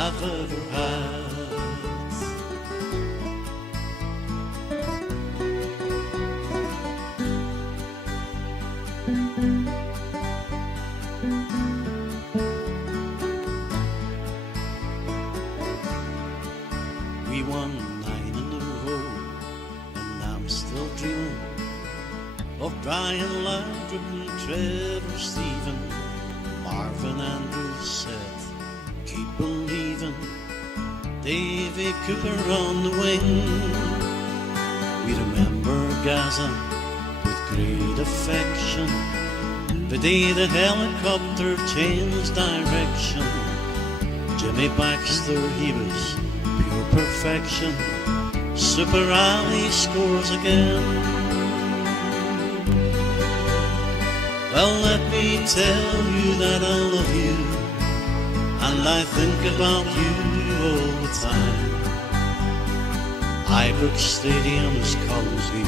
I've ever had. We won 9 in a row, and I'm still dreaming of Brian Laudrup, Trevor Stephen, Marvin Andrews, Seth, keep believing, Davy Cooper on the wing. We remember Gaza with great affection, the day the helicopter changed direction. Jimmy Baxter, he was pure perfection. Super Ali scores again. Well, let me tell you that I love you, and I think about you all the time. Ibrox Stadium's colours green,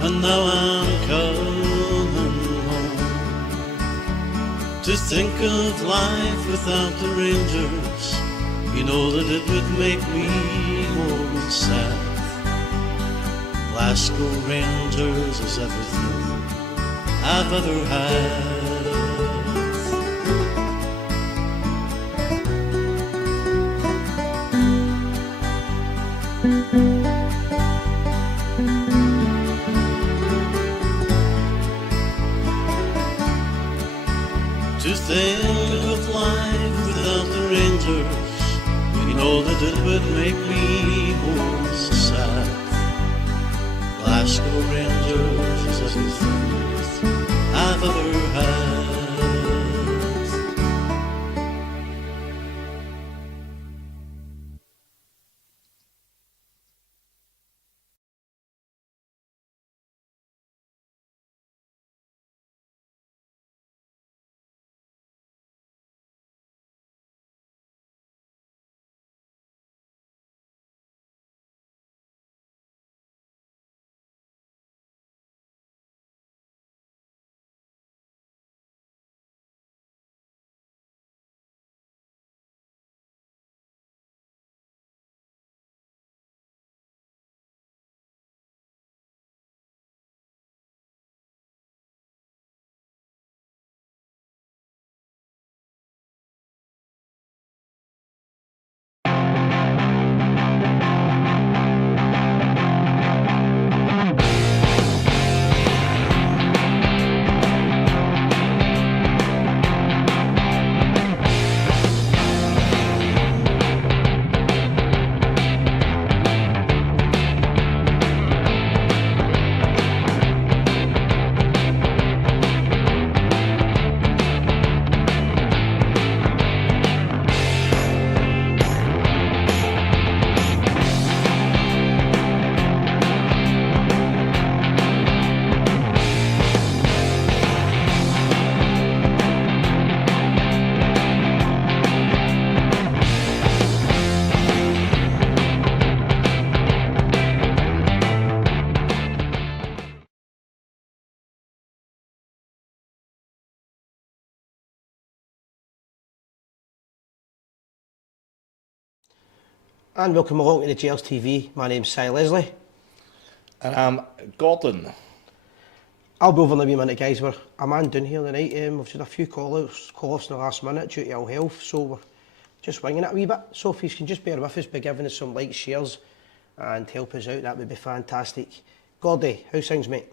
and now I'm coming home. To think of life without the Rangers, you know that it would make me more sad. Glasgow Rangers is everything I've ever had. To think of life without the Rangers, you know that it would make me more sad. Glasgow Rangers is everything I've ever had. And welcome along to the Gers TV. My name's Si Leslie. And I'm Gordon. I'll be over in a wee minute, guys. We're a man down here tonight. We've had a few call-offs in the last minute due to ill health, so we're just winging it a wee bit. So if you can just bear with us by giving us some likes, shares and help us out, that would be fantastic. Gordy, how's things, mate?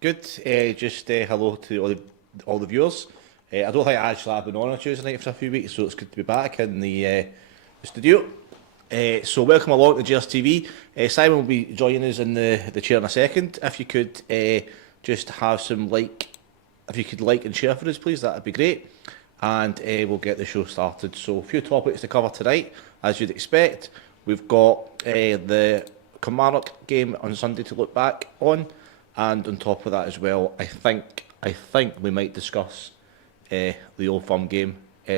Good. Just hello to all the viewers. I don't think I've been on a Tuesday night for a few weeks, so it's good to be back in the studio. So welcome along to Gers TV. Simon will be joining us in the chair in a second. If you could just have some like and share for us, please, that'd be great. And we'll get the show started. So a few topics to cover tonight, as you'd expect. We've got the Kilmarnock game on Sunday to look back on, and on top of that as well, I think we might discuss the Old Firm game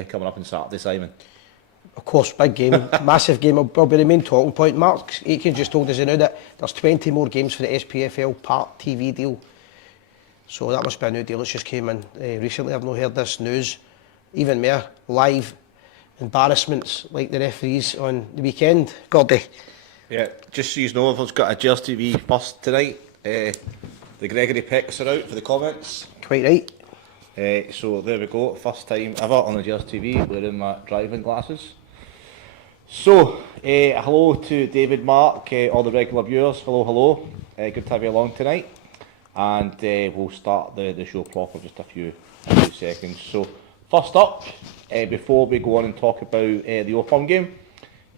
coming up on Saturday, Simon. Of course, big game, massive game, will be the main talking point. Mark Aitken just told us now that there's 20 more games for the SPFL Part TV deal. So that must be a new deal that's just came in recently. I've not heard this news. Even more live embarrassments like the referees on the weekend. Gordy. Yeah, just so you know, everyone's got a Gers TV first tonight. The Gregory picks are out for the comments. Quite right. So there we go, first time ever on the Gers TV wearing my driving glasses. So, hello to David, Mark, all the regular viewers, hello. Good to have you along tonight. And we'll start the show proper just a few seconds. So, first up, before we go on and talk about the Open game,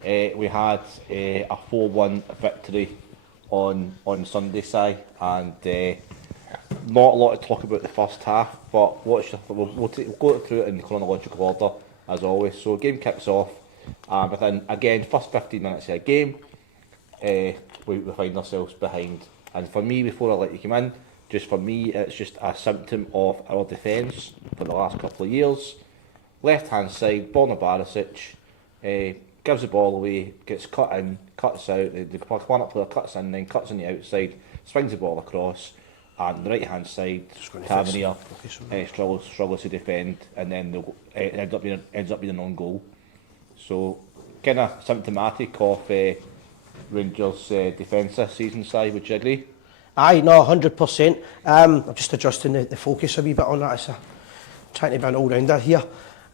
we had a 4-1 victory on Sunday, and not a lot to talk about the first half, but we'll go through it in chronological order as always. So game kicks off, and within again first 15 minutes of a game, we find ourselves behind. And for me, before I let you come in, just for me, it's just a symptom of our defence for the last couple of years. Left hand side, Borna Barisic, gives the ball away, gets cut in, cuts out, the corner player cuts in, then cuts on the outside, swings the ball across, and the right hand side, Tavernier struggles to defend, and then it ends up being an own goal. So, kind of symptomatic of Rangers' defence this season, Si, would you agree? Aye, no, 100%. I'm just adjusting the focus a wee bit on that. It's trying to be an all-rounder here.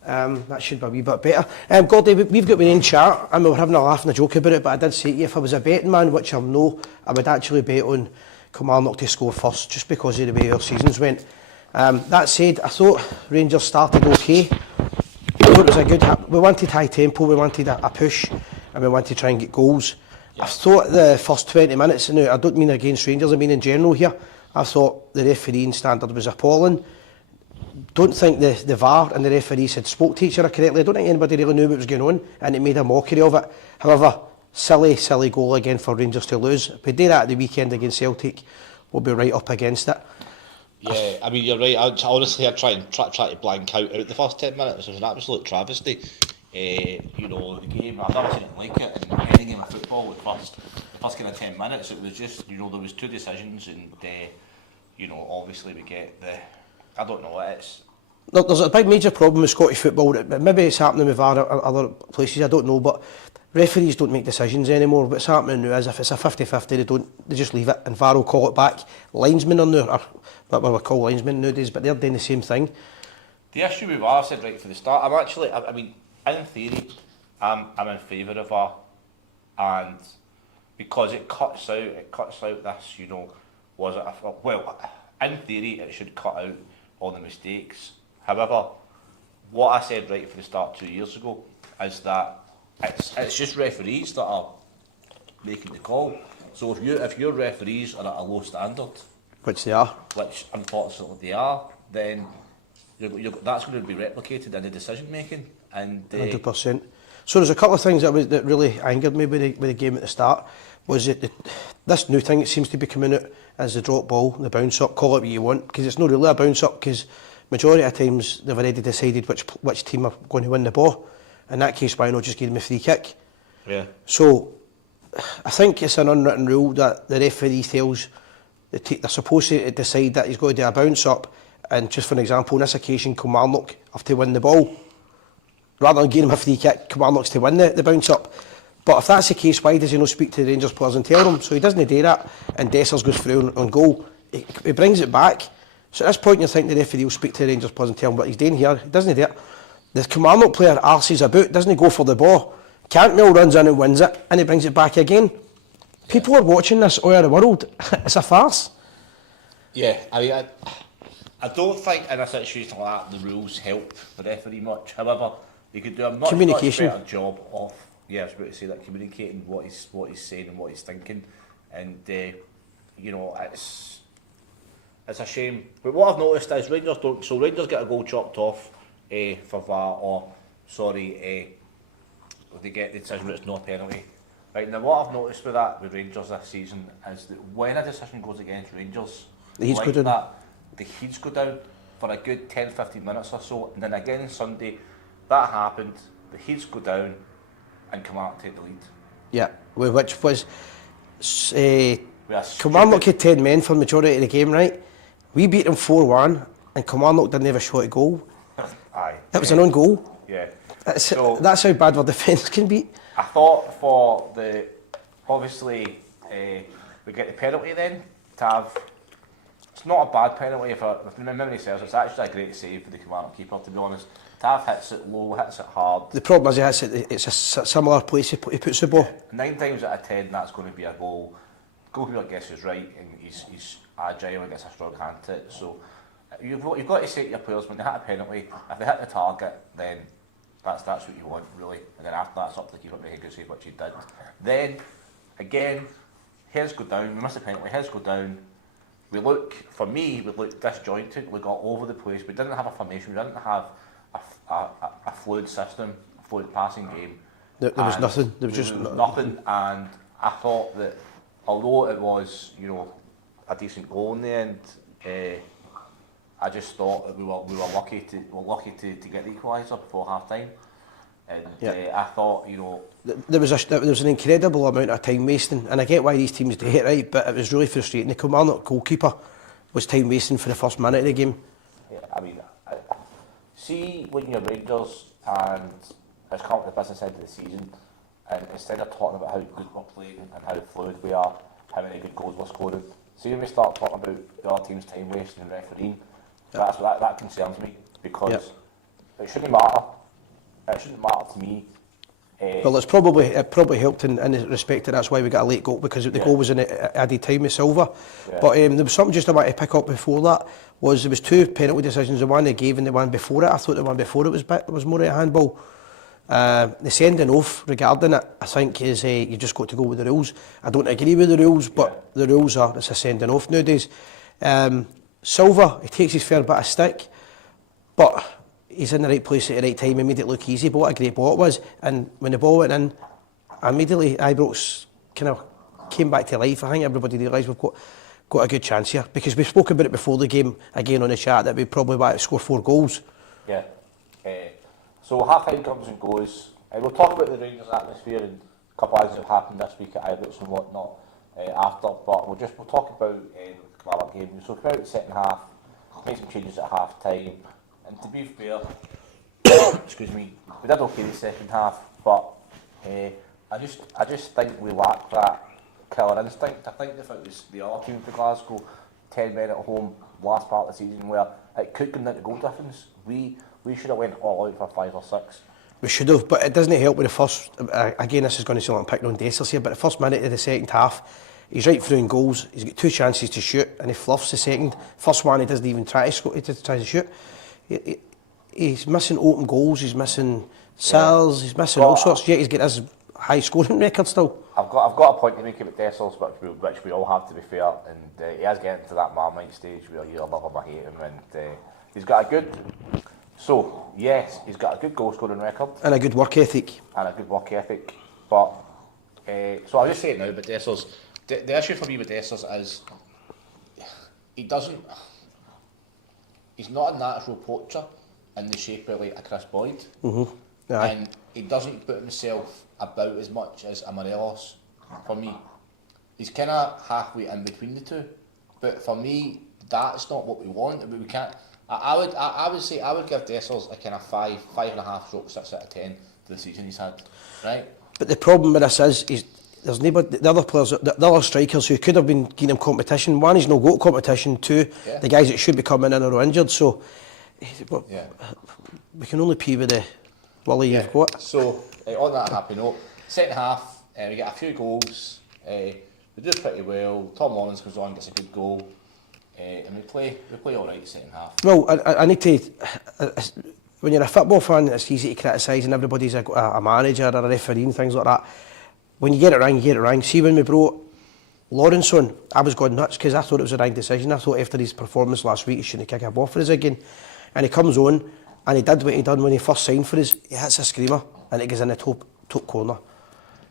That should be a wee bit better. Gordy, we've got one in chat, and we were having a laugh and a joke about it, but I did say to you, if I was a betting man, which I'm no, I would actually bet on Kilmarnock to score first, just because of the way our seasons went. That said, I thought Rangers started okay. I thought it was a good, we wanted high tempo, we wanted a push, and we wanted to try and get goals. Yeah. I thought the first 20 minutes, now I don't mean against Rangers, I mean in general here, I thought the refereeing standard was appalling. Don't think the VAR and the referees had spoke to each other correctly. I don't think anybody really knew what was going on, and it made a mockery of it. However, silly goal again for Rangers to lose. If we do that at the weekend against Celtic, we'll be right up against it. Yeah, I mean, you're right. Honestly, I try to blank out the first 10 minutes. It was an absolute travesty. You know, the game, I've never seen it like it in any game of football. The first kind of 10 minutes, it was just, you know, there was two decisions, and you know, obviously we get the, I don't know, it's... There's a big major problem with Scottish football. Maybe it's happening with other places, I don't know, but referees don't make decisions anymore. What's happening now is if it's a 50-50, they just leave it, and VAR will call it back. Linesmen are now, what we call linesmen nowadays, but they're doing the same thing. The issue with VAR, I said right from the start, I mean, in theory, I'm in favour of VAR, and because it cuts out this, you know, in theory it should cut out all the mistakes. However, what I said right from the start 2 years ago is that it's just referees that are making the call. So if your referees are at a low standard, which they are, which unfortunately they are, then that's going to be replicated in the decision making. And 100%. So there's a couple of things that really angered me with the game at the start. Was it this new thing that seems to be coming out as the drop ball, the bounce up, call it what you want, because it's not really a bounce up, because majority of times they've already decided which team are going to win the ball. In that case, why not just give them a free kick? Yeah. So I think it's an unwritten rule that the referee tells they're supposed to decide that he's got to do a bounce up, and just for an example, on this occasion, Kilmarnock have to win the ball. Rather than giving him a free kick, Kilmarnock's to win the bounce up. But if that's the case, why does he not speak to the Rangers players and tell them? So he doesn't do that, and Dessers goes through on goal. He brings it back. So at this point, you think the referee will speak to the Rangers players and tell them what he's doing here. He doesn't do it. The Kilmarnock player arses about, doesn't he go for the ball? Cantwell runs in and wins it, and he brings it back again. People are watching this all over the world. It's a farce. Yeah, I mean, I don't think in a situation like that the rules help the referee much. However, he could do a much better job of, I was about to say that, communicating what he's saying and what he's thinking, and you know, it's a shame. But what I've noticed is Rangers get a goal chopped off for VAR, or they get the decision that it's not a penalty. Right, now what I've noticed with Rangers this season is that when a decision goes against Rangers, the heats go down for a good 10-15 minutes or so, and then again on Sunday that happened, the heats go down and Kilmarnock take the lead. Yeah, which was Kilmarnock had 10 men for the majority of the game, right? We beat them 4-1, and Kilmarnock didn't have a shot at goal. Aye. It was an own goal. Yeah. That's how bad our defence can be. I thought for the, obviously, we get the penalty then, to have, it's not a bad penalty if my memory serves, it's actually a great save for the Kilmarnock keeper, to be honest. Tav hits it low, hits it hard. The problem is he hits it, it's a similar place he puts the ball. 9 times out of 10 that's going to be a goal. Goalkeeper guesses right and he's agile and gets a strong hand to it. So you've got to say to your players when they hit a penalty, if they hit the target, then that's what you want really. And then after that it's up to the keeper to make a good save, which he did. Then again, heads go down, we missed the penalty, heads go down. We look disjointed, we got all over the place, we didn't have a formation, we didn't have a fluid system, a fluid passing game. There was nothing. There was just nothing, and I thought that although it was, you know, a decent goal in the end, I just thought that we were lucky to get the equaliser before half time, and I thought, you know, there was an incredible amount of time wasting, and I get why these teams do it right, but it was really frustrating. The Kilmarnock goalkeeper was time wasting for the first minute of the game. Yeah, I mean, see when you're Rangers and it's come to the business end of the season, and instead of talking about how good we're playing and how fluid we are, how many good goals we're scoring, see when we start talking about the other team's time wasting and refereeing, that concerns me, because it shouldn't matter. It shouldn't matter to me. Well, it probably helped in the respect that that's why we got a late goal, because the goal was in added time with Silva. Yeah. But there was something just I wanted to pick up before that. There was 2 penalty decisions, the one they gave and the one before it. I thought the one before it was more of a handball. The sending off regarding it, I think, is you just got to go with the rules. I don't agree with the rules, but the rules are it's a sending off nowadays. Silva, he takes his fair bit of stick, but he's in the right place at the right time and made it look easy. But what a great ball it was! And when the ball went in, immediately Ibrox kind of came back to life. I think everybody realised we've got a good chance here, because we spoke about it before the game again on the chat that we probably want to score 4 goals. Yeah. So half time comes and goes. We'll talk about the Rangers atmosphere and a couple of things that have happened this week at Ibrox and whatnot after. But we'll talk about the Kilmarnock game. So we come out the second half, made some changes at half time, and to be fair, excuse me, we did okay the second half, but I just think we lack that killer instinct. I think if it was the other team for Glasgow, 10 men at home, last part of the season, where it could come down to goal difference, we should have went all out for 5 or 6. We should have, but it doesn't help with the first. Again, this is going to sound like I'm picking on Dessers here, but the first minute of the second half, he's right through in goals. He's got 2 chances to shoot, and he fluffs the second. First one, he doesn't even try to score. He just tries to shoot. He's missing open goals. He's missing cells. He's missing all sorts. Yet he's got his high scoring record still. I've got a point to make about Dessers, which we all have, to be fair, and he has getting to that Marmite stage where you love him or hate him, and he's got a good. So, yes, he's got a good goal scoring record. And a good work ethic. But, so I'll just say it now, but Dessers, the issue for me with Dessers is he's not a natural poacher in the shape of like a Chris Boyd. Mm-hmm. And he doesn't put himself about as much as a Morelos, for me. He's kind of halfway in between the two. But for me, that's not what we want. We can't. I would say I would give Dessers a kind of 5.5 / 6 out of 10 to the season he's had, right? But the problem with this is there's nobody, the other players, the other strikers who could have been giving him competition. One, he's no got competition. 2, the guys that should be coming in are injured. So we can only pee with the willy you've got. So on that happy note, second half we get a few goals. We do pretty well. Tom Lawrence comes on, gets a good goal. And we play all right second half. Well, I need to. When you're a football fan, it's easy to criticise, and everybody's a manager or a referee and things like that. When you get it wrong, you get it wrong. See, when we brought Lawrence on, I was going nuts because I thought it was a right decision. I thought after his performance last week, he shouldn't kick a ball for us again. And he comes on, and he did what he done when he first signed for us. He hits a screamer, and it goes in the top corner.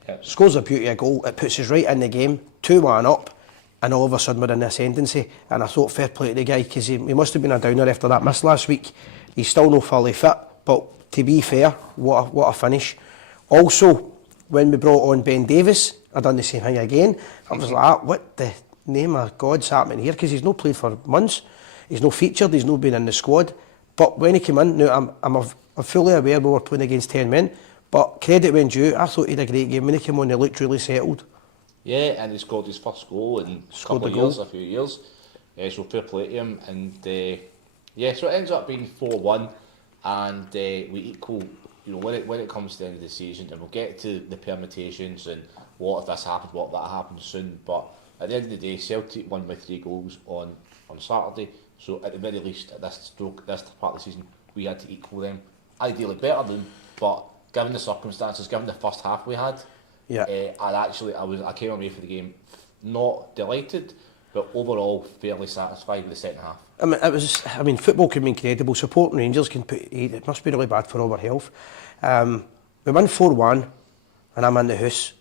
Yep. Scores a beauty of goal. It puts us right in the game, 2-1 up. And all of a sudden we're in the ascendancy, and I thought fair play to the guy, because he must have been a downer after that miss last week. He's still not fully fit, but to be fair, what a finish. Also, when we brought on Ben Davies, I done the same thing again. I was like, what the name of God's happening here? Because he's not played for months, he's not featured, he's not been in the squad. But when he came in, now I'm fully aware we were playing against 10 men, but credit when due, I thought he had a great game. When he came on, he looked really settled. Yeah, and he scored his first goal in a few years. So fair play to him. And so it ends up being 4-1, and we equal. You know, when it comes to the end of the season, and we'll get to the permutations and what if this happens, what if that happens soon. But at the end of the day, Celtic won by 3 goals on Saturday. So at the very least, at this part of the season, we had to equal them. Ideally better than, but given the circumstances, given the first half we had, I came away from the game not delighted, but overall fairly satisfied with the second half. I mean, football can be incredible. Supporting Rangers it must be really bad for our health. We won 4-1, and I'm in the house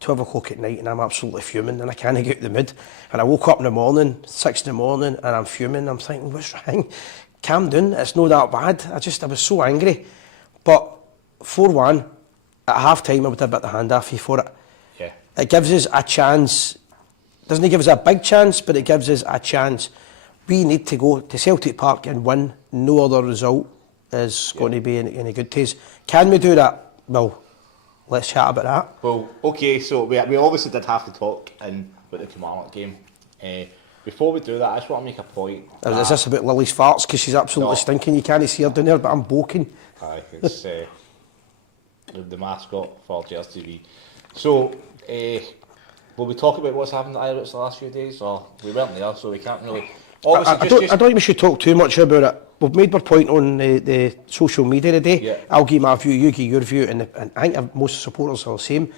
12 o'clock at night, and I'm absolutely fuming, and I can't get out the mood. And I woke up in the morning, 6 in the morning, and I'm fuming. I'm thinking, what's wrong? Calm down, it's not that bad. I was so angry. But 4-1, at half time, I would have bit the hand off you for it. Yeah. It gives us a chance. Doesn't give us a big chance, but it gives us a chance. We need to go to Celtic Park and win. No other result is going to be any good to us. Can we do that? Well, let's chat about that. Well, okay, so we obviously did have to talk about the Kilmarnock game. Before we do that, I just want to make a point. Is this about Lily's farts? Because she's absolutely stinking. You can't see her down there, but I'm boking. Aye, it's the mascot for Gers TV. So, will we talk about what's happened at Ibrox the last few days? Or we weren't there, so we can't really... I don't think we should talk too much about it. We've made our point on the social media today. Yeah. I'll give my view, you give your view, and I think most supporters are the same.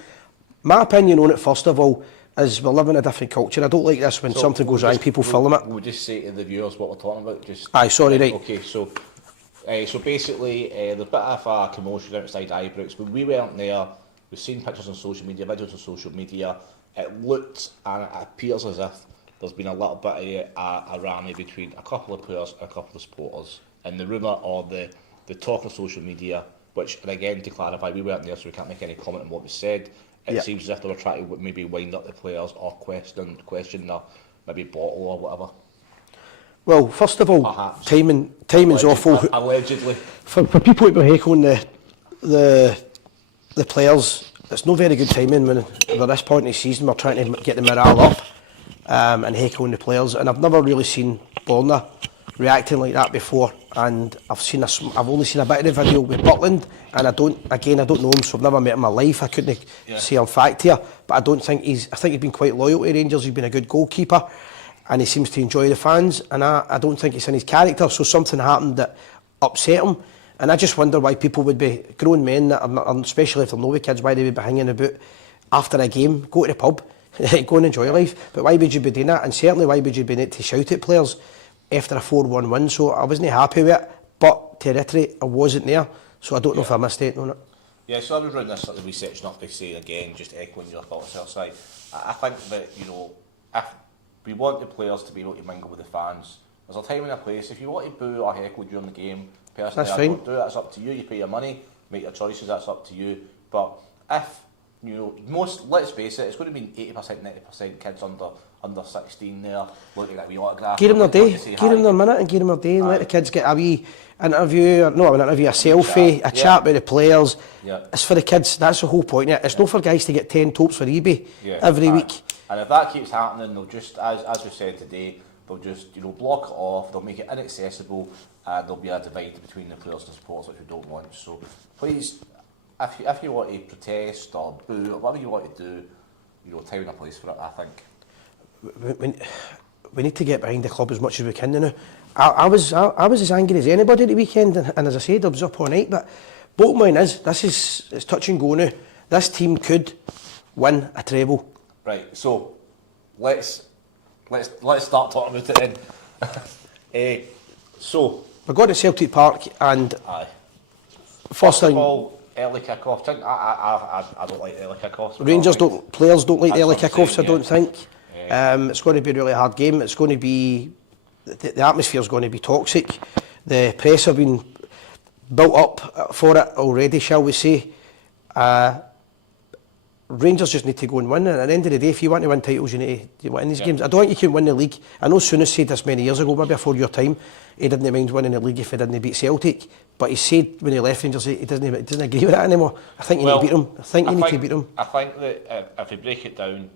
My opinion on it, first of all, is we live in a different culture. I don't like this when something goes wrong, people film it. We'll just say to the viewers what we're talking about. Right. Okay, so basically, there's a bit of a commotion outside Ibrox. When we weren't there, we've seen pictures on social media, videos on social media. It looked and it appears as if there's been a little bit of a rally between a couple of players and a couple of supporters. And the rumour or the talk on social media, which, and again, to clarify, we weren't there, so we can't make any comment on what was said. It seems as if they were trying to maybe wind up the players or question their maybe bottle or whatever. Well, first of all, perhaps. Timing's awful. Allegedly. For people who were heckling the players, it's no very good timing when at this point in the season we're trying to get the morale up and heckling the players. And I've never really seen Borna reacting like that before. And I've only seen a bit of the video with Butland, and I don't know him, so I've never met him in my life. I couldn't say I'm fact here, but I think he's been quite loyal to Rangers. He's been a good goalkeeper, and he seems to enjoy the fans, and I don't think it's in his character. So something happened that upset him, and I just wonder why people would be, grown men that are, especially if they're no kids, why they would be hanging about after a game, go to the pub, go and enjoy life. But why would you be doing that? And certainly why would you be need to shout at players after a 4-1 win? So I wasn't happy with it, but to reiterate, I wasn't there, so I don't know if I missed it on it. Yeah, so I was running this sort of research up to say again, just echoing your thoughts outside. I think that, you know, if we want the players to be able to mingle with the fans, there's a time and a place. If you want to boo or heckle during the game, personally, that's I fine. don't do it. It's up to you. You pay your money, make your choices. That's up to you. But if you know, let's face it, it's going to be 80%, 90% kids under 16 there looking at a wee autograph. Give them their day, give them their minute, and give them their day, and let the kids get a wee interview, a selfie, a chat with the players. Yeah. It's for the kids. That's the whole point. It's not for guys to get 10 tops for eBay every week. And if that keeps happening, they'll just, as we said today, they'll just block it off. They'll make it inaccessible, and there'll be a divide between the players and supporters, which we don't want. So please, if you want to protest or boo or whatever you want to do, time and a place for it, I think. We need to get behind the club as much as we can now. I was as angry as anybody at the weekend, and as I said, I was up all night. But bottom line is, it's touch and go now. This team could win a treble. Right. So let's start talking about it then. So we're going to Celtic Park, and first thing. Early kick-off. I don't like early kick-offs. Players don't like early kick-offs, I don't think. It's going to be a really hard game. It's going to be, the atmosphere is going to be toxic. The press have been built up for it already, shall we say. Rangers just need to go and win, and at the end of the day, if you want to win titles, you need to win these games. I don't think you can win the league. I know Souness said this many years ago, maybe before your time, he didn't mind winning the league if he didn't beat Celtic, but he said when he left Rangers, he doesn't agree with that anymore. I think you need to beat them. I think you need to beat them. I think that if we break it down,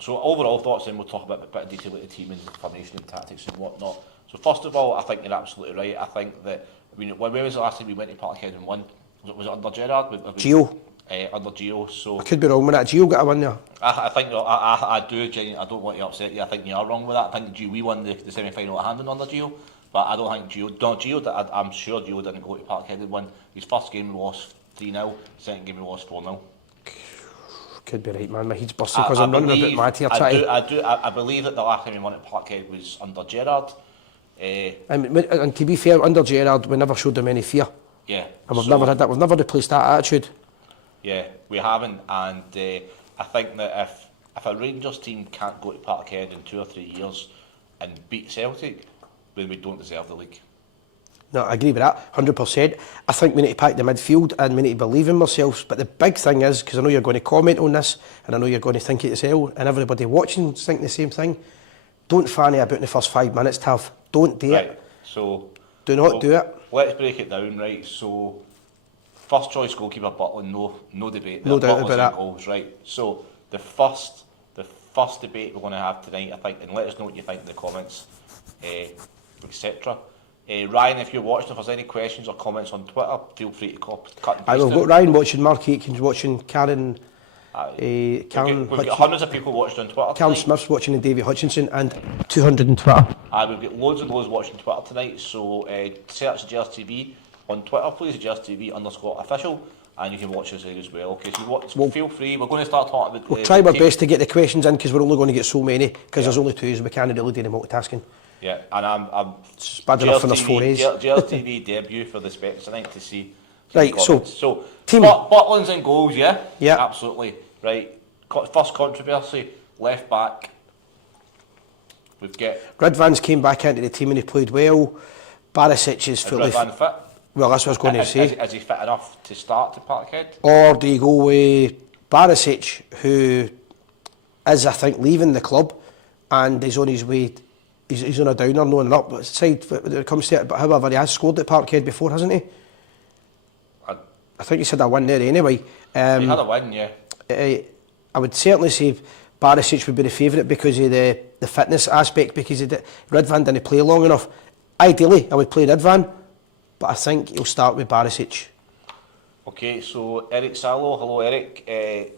so overall thoughts, then we'll talk about a bit of detail about the team and formation and tactics and whatnot. So first of all, I think you're absolutely right. I think that, I mean, when was the last time we went to Parkhead and won? Was it under Gerrard? Gio. Under Gio. So I could be wrong with that. Gio got a win there. I think I do genuinely. I don't want to upset you. I think you are wrong with that. I think we won the semi-final at Hampden under Gio, but I don't think Gio. No, Gio. I'm sure Gio didn't go to Parkhead and win. His first game we lost 3-0. Second game we lost 4-0. Could be right, man. My head's busting because I'm running a bit mad here. I believe that the last time we won at Parkhead was under Gerrard. And to be fair, under Gerrard, we never showed them any fear. Yeah. And we've never had that. We've never replaced that attitude. Yeah, we haven't. And I think that if a Rangers team can't go to Parkhead in 2 or 3 years and beat Celtic, then we don't deserve the league. No, I agree with that, 100%. I think we need to pack the midfield and we need to believe in ourselves. But the big thing is, because I know you're going to comment on this, and I know you're going to think it as well, and everybody watching think the same thing, don't fanny about in the first 5 minutes, Tav. Don't do it. So do not do it. Let's break it down, right? So, first choice goalkeeper Butland, no debate. No doubt about that. Goals, right? So the first debate we're going to have tonight, I think, and let us know what you think in the comments, etc. Ryan, if you're watching, if there's any questions or comments on Twitter, feel free to cut and paste. I will got Ryan watching, Mark Aitken's watching, Karen. We've got hundreds of people watching on Twitter. Karen Smith's watching, and Davey Hutchinson, and 200 on Twitter. We've got loads and loads watching Twitter tonight. So search Gers TV on Twitter, please. Gers TV _official, and you can watch us there as well. Okay, so feel free. We're going to start talking about. We'll try our best to get the questions in because we're only going to get so many because there's only 2, so we can't really do the multitasking. Yeah, and I'm it's bad enough when there's 4 A's. Gers TV debut for the Specs tonight to see. Right, so team. Butland's in goals, yeah? Yeah. Absolutely. Right, first controversy, left back. We've got... Ridvan's came back into the team and he played well. Barisic is fully... Ridvan fit? Well, that's what I was going to say. Is he fit enough to start to Parkhead? Or do you go with Barisic, who is, I think, leaving the club and he's on his way... He's on a downer, no an up side when it comes to it, but however, he has scored at Parkhead before, hasn't he? I think he had a win there anyway. He had a win, yeah. I would certainly say Barisic would be the favourite because of the fitness aspect, because Ridvan didn't play long enough. Ideally, I would play Ridvan, but I think he'll start with Barisic. Okay, so Eric Salo, hello Eric,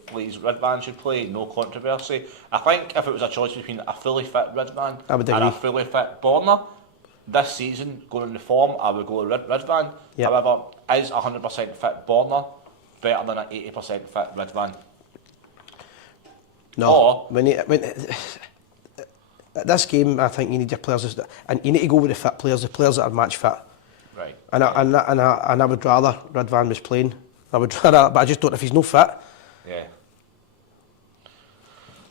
believes Ridvan should play, no controversy. I think if it was a choice between a fully fit Ridvan and a fully fit Borna, this season, going in the form, I would go with Ridvan. Yep. However, is 100% fit Borna better than an 80% fit Ridvan? No. At this game, I think you need your players, and you need to go with the fit players, the players that are match fit. Right. And I would rather Ridvan was playing. I would rather, but I just don't know if he's no fit. Yeah.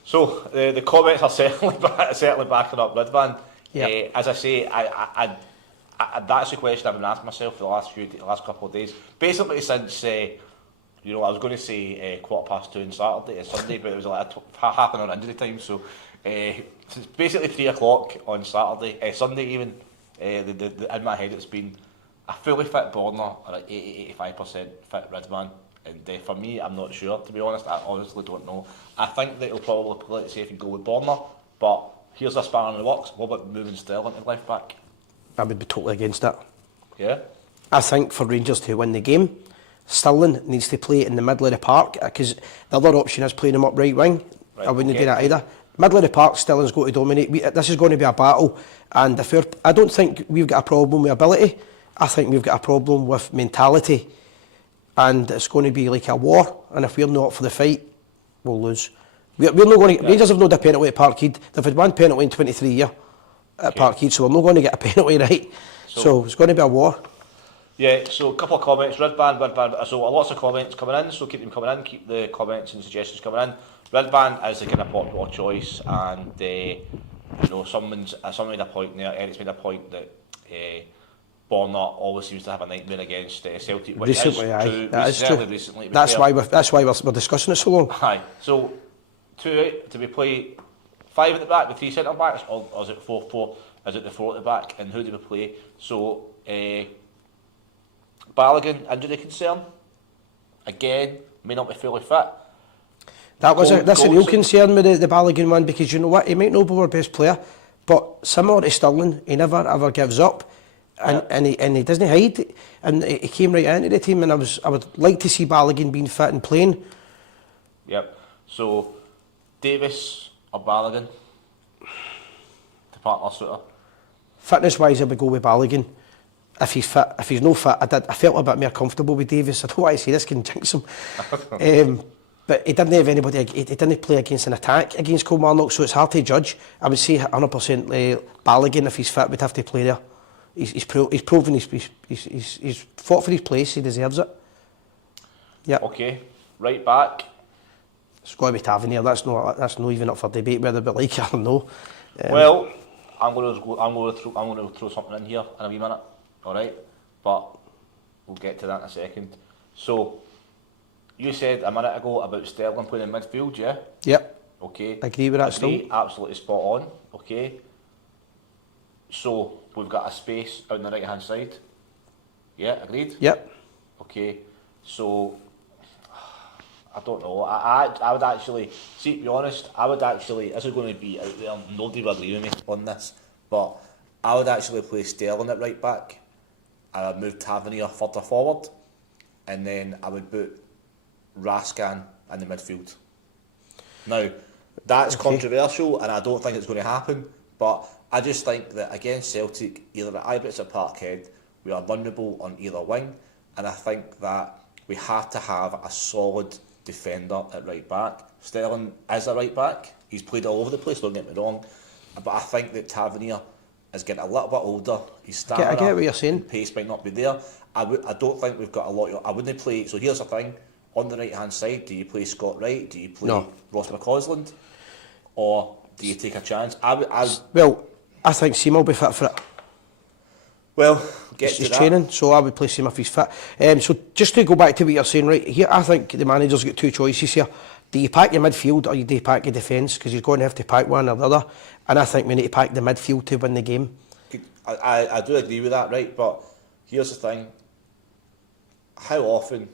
So the comments are certainly backing up Ridvan. Yep. As I say, I that's the question I've been asking myself for the last couple of days. Basically, since I was going to say 2:15 on Saturday, Sunday, but it was like half an hour injury time. So since basically 3 o'clock on Saturday, Sunday even, in my head it's been a fully fit Borna or an 80-85% fit Ridvan. And for me, I'm not sure, to be honest. I honestly don't know. I think that he'll probably play it safe and go with Borna, but here's a spanner in the works. What about moving Sterling to left back? I would be totally against that. Yeah? I think for Rangers to win the game, Sterling needs to play in the middle of the park, because the other option is playing him up right wing. Right, I wouldn't do that either. Middle of the park, Sterling's got to dominate. This is going to be a battle, and I don't think we've got a problem with ability. I think we've got a problem with mentality, and it's going to be like a war. And if we're not up for the fight, we'll lose. We're not going to. Rangers have not had a penalty at Parkhead. They've had 1 penalty in 23 years at Parkhead, so we're not going to get a penalty, right? So it's going to be a war. Yeah, so a couple of comments. Ridvan. So lots of comments coming in, so keep them coming in. Keep the comments and suggestions coming in. Ridvan is the kind of popular choice, and somebody made a point there. Eric's made a point that Borna always seems to have a nightmare against Celtic. Which Recently, is aye, true. that is Certainly true. recently, to be That's fair. why we're discussing it so long. Aye. So, 2 do we play 5 at the back with 3 centre backs, or is it 4-4? Is it the 4 at the back? And who do we play? So, Balogun, injury concern. Again, may not be fully fit. That's a real Goals- concern with the Balogun one, because you know what, he might not be our best player, but similar to Sterling, he never ever gives up, and he doesn't hide, and he came right into the team, and I would like to see Balogun being fit and playing. Yep. So, Davis or Balogun to partner Suter. Fitness wise, I would go with Balogun. If he's fit, if he's no fit, I felt a bit more comfortable with Davis. I don't want to say this can jinx him. But he didn't have anybody, he didn't play against an attack against Kilmarnock, so it's hard to judge. I would say 100% Balogun, if he's fit, would have to play there. He's proven he's fought for his place, he deserves it. Yeah. Okay. Right back. It's got to be Tavernier, that's not even up for debate whether we like it or no. Well, I'm going to throw something in here in a wee minute, all right? But we'll get to that in a second. So, you said a minute ago about Sterling playing in midfield, yeah? Yep. Okay. Agree with that still. Absolutely spot on. Okay. So, we've got a space out on the right hand side. Yeah, agreed? Yep. Okay. So, I don't know. I would actually, see, to be honest, I would actually, this is going to be out there, nobody will agree with me on this, but I would actually play Sterling at right back, and I'd move Tavernier further forward, and then I would put Raskan in the midfield. Now, that's controversial, and I don't think it's going to happen, but I just think that against Celtic, either at Ibrox or Parkhead, we are vulnerable on either wing, and I think that we have to have a solid defender at right back. Sterling is a right back. He's played all over the place, don't get me wrong, but I think that Tavernier is getting a little bit older. His stamina, I get what you're saying. and pace might not be there. I don't think we've got a lot. I wouldn't play. So here's the thing: on the right hand side, do you play Scott Wright? Do you play Ross McCausland, or do you take a chance? Well, I think Seema will be fit for it. Well, He's training, so I would play Seema if he's fit. So just to go back to what you're saying, right here, I think the manager's got 2 choices here. Do you pack your midfield or do you pack your defence? Because he's going to have to pack one or the other. And I think we need to pack the midfield to win the game. I do agree with that, right? But here's the thing: how often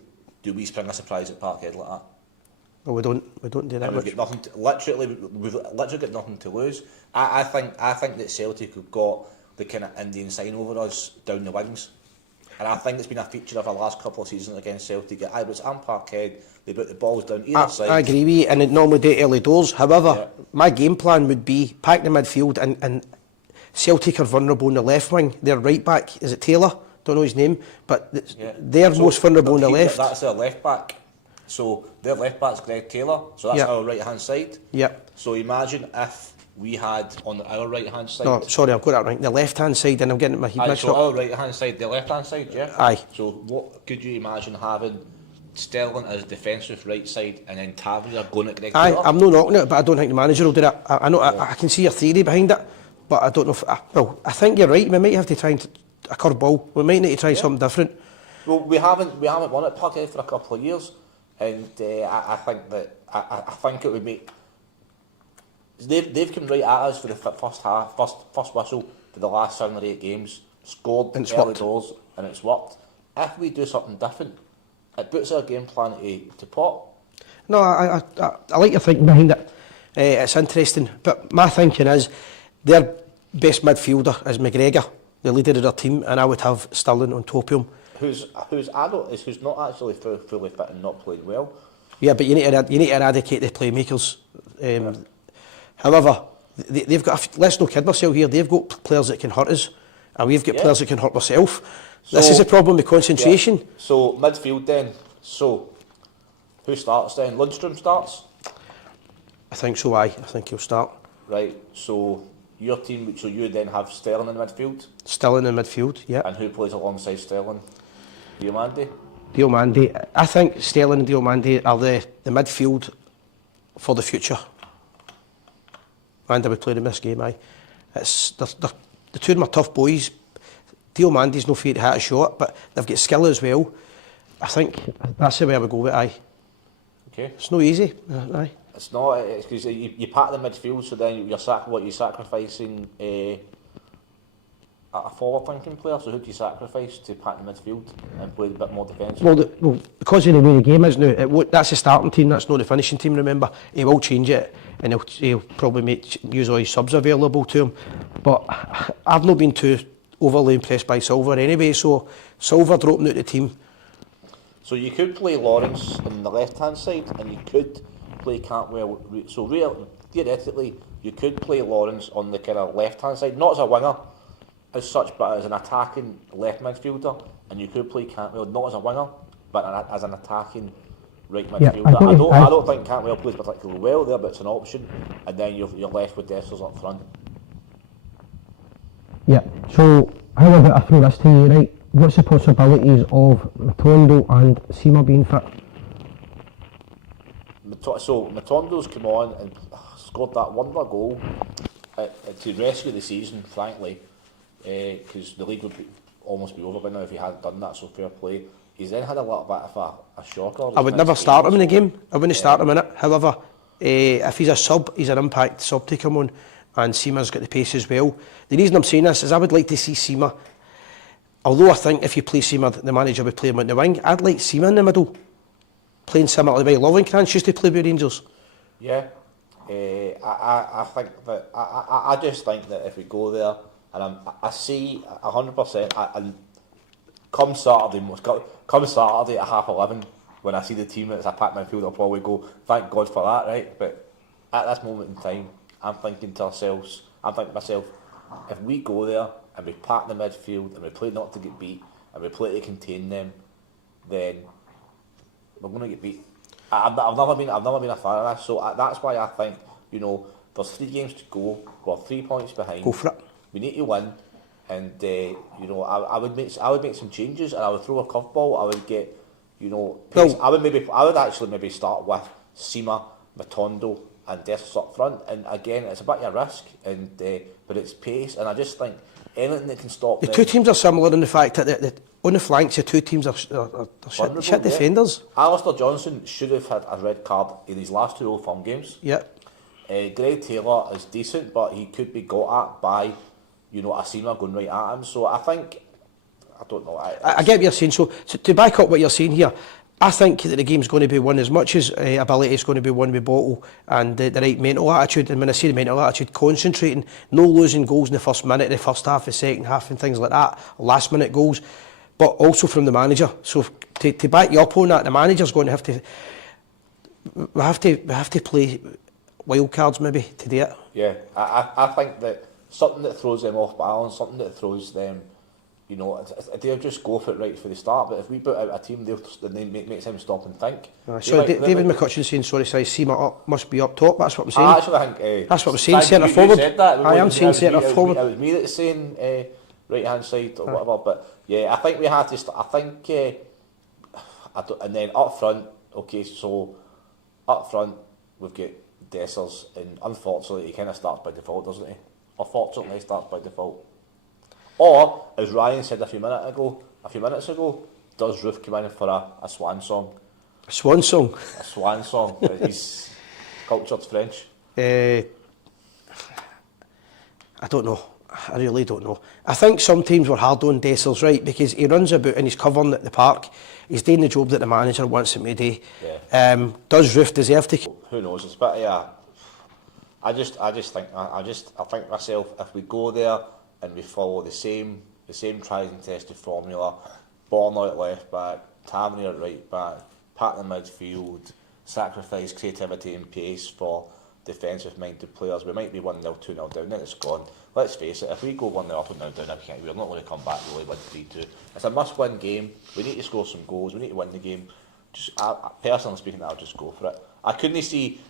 do we spring a surprise at Parkhead like that? Well, we don't do that And much. we've got nothing. We've literally got nothing to lose. I think that Celtic have got the kind of Indian sign over us down the wings, and I think it's been a feature of our last couple of seasons against Celtic at Ibrox and Parkhead. They put the balls down either side. I agree with you, and it normally do it early doors. However, my game plan would be pack the midfield, and Celtic are vulnerable in the left wing. Their right back, is it Taylor? Don't know his name, but they're most vulnerable on the left. That's their left back. So their left back's Greg Taylor. So that's our right hand side. Yep. So imagine if we had on our right hand side. No, sorry, I've got that right. The left hand side, and I'm getting my head mixed So up. our right hand side, the left hand side, yeah. Aye. So what could you imagine having Sterling as defensive right side and then Tavernier going at Greg Taylor? I'm not knocking it, but I don't think the manager will do that. I know I can see your theory behind it, but I don't know. Well, I think you're right. We might have to try a curve ball. We might need to try something different. Well, we haven't won at Parkhead for a couple of years, and I think that I think it would make. They've come right at us for the first whistle for the last 7 or 8 games, scored And it's early worked. doors, and it's worked. If we do something different, it puts our game plan to pot. No, I like your thinking behind it. It's interesting, but my thinking is their best midfielder is McGregor, the leader of their team, and I would have Sterling on top of him. Who's not actually fully fit and not playing well. Yeah, but you need to eradicate the playmakers. However, they've got. Let's not kid ourselves here. They've got players that can hurt us, and we've got players that can hurt ourselves. This is a problem with concentration. Yeah. So midfield then. So who starts then? Lundstrom starts. I think so. I think he'll start. Right. So your team. So you then have Sterling in the midfield. Sterling in midfield. Yeah. And who plays alongside Sterling? Diomande. Diomande. I think Sterling and Diomande are the midfield for the future. And I would play in this game, aye. The two of them are tough boys. Mandy's no fear to hit a shot, but they've got skill as well. I think that's the way I would go with it, aye. Okay. It's no easy, aye. It's not. It's because you pack the midfield, so then you're sacrificing a forward-thinking player. So who do you sacrifice to pack the midfield and play a bit more defensive? Well, because of the way the game is now, that's the starting team. That's not the finishing team. Remember, he will change it, and he'll probably use all his subs available to him. But I've not been too overly impressed by Silver anyway. So Silver dropping out the team. So you could play Lawrence on the left-hand side, and you could play Cantwell. So theoretically, you could play Lawrence on the kind of left-hand side, not as a winger as such, but as an attacking left midfielder, and you could play Cantwell not as a winger, but as an attacking right midfielder. I don't think Cantwell plays particularly well there, but it's an option, and then you're left with Dessers up front. Yeah. So how about I throw this to you, right? What's the possibilities of Matondo and Sima being fit? So Matondo's come on and scored that wonder goal to rescue the season, frankly, because the league would almost be over by now if he hadn't done that, so fair play. He's then had a little bit of a shocker. I would never start him in the game. I wouldn't start him in it. However, if he's a sub, he's an impact sub to come on, and Seema's got the pace as well. The reason I'm saying this is I would like to see Seema, although I think if you play Seema, the manager would play him on the wing, I'd like Seema in the middle, playing similar to the way Lovencrantz used to play with Rangers. Yeah, I think that, I just think that if we go there, and I see 100%, and come Saturday at 11:30, when I see the team as a packed midfield, I'll probably go, thank God for that, right? But at this moment in time, I'm thinking to myself, if we go there and we pack the midfield and we play not to get beat and we play to contain them, then we're going to get beat. I've never been a fan of that, so that's why I think, there's 3 games to go, we're 3 points behind. Go for it. We need to win, and I would make some changes, and I would throw a curveball. I would get, pace. I would actually maybe start with Seema, Matondo, and Dessers up front. And again, it's a bit of a risk, but it's pace, and I just think anything that can stop the two teams are similar in the fact that on the flanks, the two teams are shit defenders. Alistair Johnson should have had a red card in his last 2 Old Firm games. Yeah. Greg Taylor is decent, but he could be got at by, a Seema going right at him. So I think, I don't know. I get what you're saying. So to back up what you're saying here, I think that the game's going to be won as much as ability is going to be won with Bottle and the right mental attitude. And when I say the mental attitude, concentrating, no losing goals in the first minute, the first half, the second half, and things like that, last minute goals, but also from the manager. So to back you up on that, the manager's going to have to. We have to play wild cards maybe to do it. Yeah, I think that something that throws them off balance, something that throws them, they'll just go for it right from the start. But if we put out a team, then makes them stop and think. David McCutcheon saying, sorry, Seema must be up top. That's what I'm saying. I actually think that's what I'm saying. Centre forward. I am saying centre forward. It was me that's saying right hand side or whatever. But yeah, I think we had to. I think, and then up front. Okay, so up front we've got Dessers, and unfortunately he kind of starts by default, doesn't he? Or fortunately he starts by default. Or, as Ryan said a few minutes ago, does Roof come in for a swan song? A swan song? A swan song. He's cultured French. I don't know. I really don't know. I think some teams were hard on Dessers, right? Because he runs about and he's covering at the park. He's doing the job that the manager wants him to do. Yeah. Does Roof deserve to? Who knows? It's a bit of I think myself, if we go there and we follow the same tried and tested formula, Born at left back, Tavernier at right back, pack the midfield, sacrifice creativity and pace for defensive minded players, we might be 1-0, 2-0 down, then it's gone. Let's face it, if we go 1-0 up and now down, we're not going to come back really win 3-2. It's a must win game, we need to score some goals, we need to win the game. Personally speaking, I'll just go for it. I couldn't see,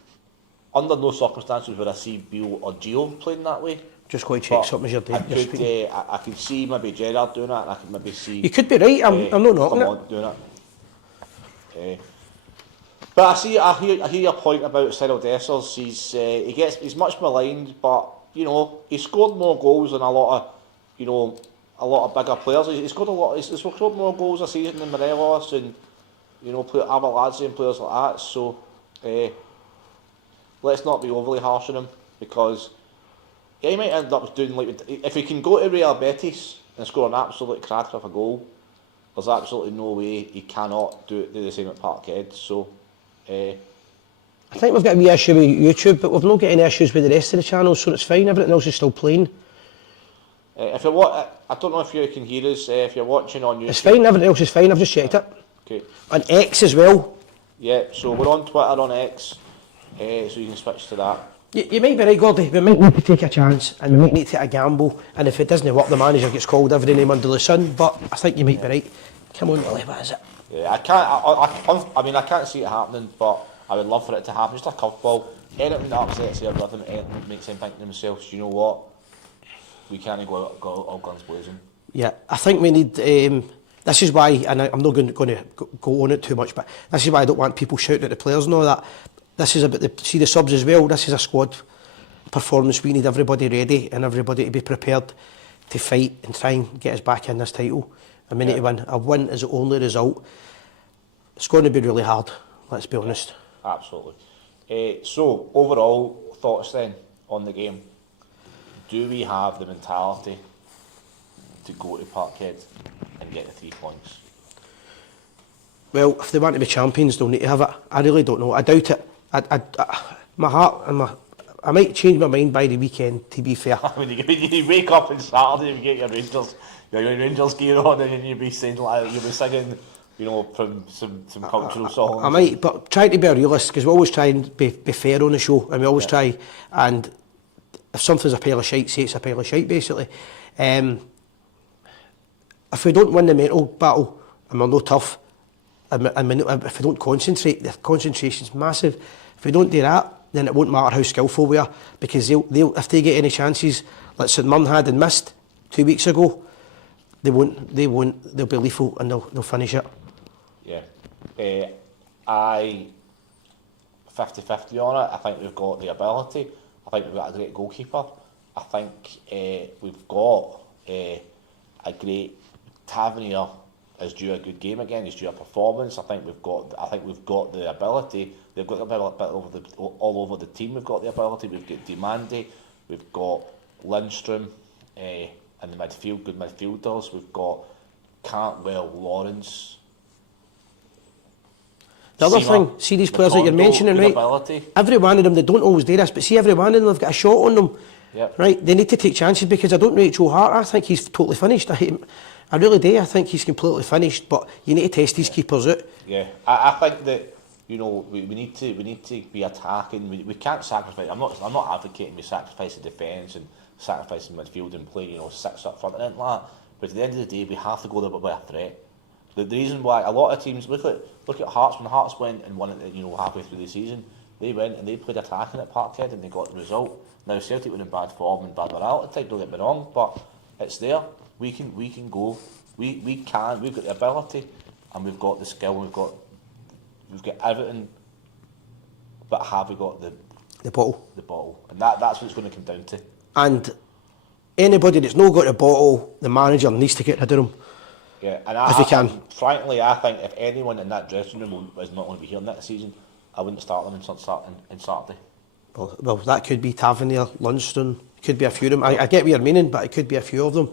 under no circumstances would I see Beale or Gio playing that way. Just go to check something as you're doing. I could see maybe Gerrard doing that, and I could maybe see... You could be right, I'm not knocking it. Doing it. But I hear your point about Cyril Dessers. He's much maligned, but he scored more goals than a lot of a lot of bigger players. He's got a lot. He's scored more goals a season than Morelos and Avaladze and players like that. So let's not be overly harsh on him, because he might end up doing like, if he can go to Real Betis and score an absolute cracker of a goal, there's absolutely no way he cannot do the same at Parkhead. So I think we've got a wee issue with YouTube, but we've not got any issues with the rest of the channels, so it's fine. Everything else is still playing. if you're I don't know if you can hear us. If you're watching on YouTube, It's fine. Everything else is fine. I've just checked it. Okay. On X as well. Yeah. So we're on Twitter, on X, so you can switch to that. You might be right, Gordy. We might need to take a chance, and we might need to take a gamble. And if it doesn't work, the manager gets called every name under the sun. But I think you might be right. Come on, Willie, what is it? Yeah, I can't see it happening, but I would love for it to happen. Just a curveball. Anything that upsets their rhythm, anything that makes them think to themselves, you know what? We can't go all guns blazing. Yeah, I think we need. This is why, and I'm not going to go on it too much, but this is why I don't want people shouting at the players and all that. This is about the subs as well. This is a squad performance. We need everybody ready and everybody to be prepared to fight and try and get us back in this title. And we need to win. A win is the only result. It's going to be really hard, let's be honest. Absolutely. So, overall thoughts then on the game. Do we have the mentality to go to Parkhead and get the 3 points? Well, if they want to be champions, they'll need to have it. I really don't know. I doubt it. My heart and I might change my mind by the weekend, to be fair. When you wake up on Saturday and you get your Rangers gear on, and you'll be saying like, you'll be singing, from some cultural songs. I might, but try to be a realist, because we always try and be fair on the show, and we always try. And if something's a pile of shite, say it's a pile of shite, basically. If we don't win the mental battle, and we're no tough, and if we don't concentrate, the concentration's massive. If we don't do that, then it won't matter how skillful we are, because they'll if they get any chances, like St Mirren had and missed 2 weeks ago, they'll be lethal and they'll finish it. Yeah. I 50-50 on it. I think we've got the ability. I think we've got a great goalkeeper. I think we've got a great Tavernier is due a good game again. He's due a performance. I think we've got the ability. They've got a bit all over the team. We've got the ability. We've got Demandi. We've got Lindstrom in the midfield. Good midfielders. We've got Cantwell, Lawrence. The other thing, see these players that you're mentioning, right? Ability. Every one of them, they don't always do this, but see every one of them, they've got a shot on them. Yep. Right? They need to take chances, because I don't rate Joe Hart. I think he's totally finished. I really do. I think he's completely finished, but you need to test these keepers out. Yeah, I think that we need to be attacking. We can't sacrifice. I'm not advocating we sacrifice the defence and sacrifice the midfield and play 6 up front and anything like that. But at the end of the day, we have to go there with a threat. The reason why a lot of teams look at Hearts, when Hearts went and won it halfway through the season, they went and they played attacking at Parkhead and they got the result. Now Celtic were in bad form and bad morale at the time, don't get me wrong, but it's there. We can go. We've got the ability and we've got the skill. We've got everything. But have we got the bottle? The bottle, and that's what it's going to come down to. And anybody that's not got the bottle, the manager needs to get rid of them. Yeah, and if he can. Frankly, I think if anyone in that dressing room is not going to be here next season, I wouldn't start them in Saturday. Well, that could be Tavernier, Lundstrom, could be a few of them. I get what you're meaning, but it could be a few of them.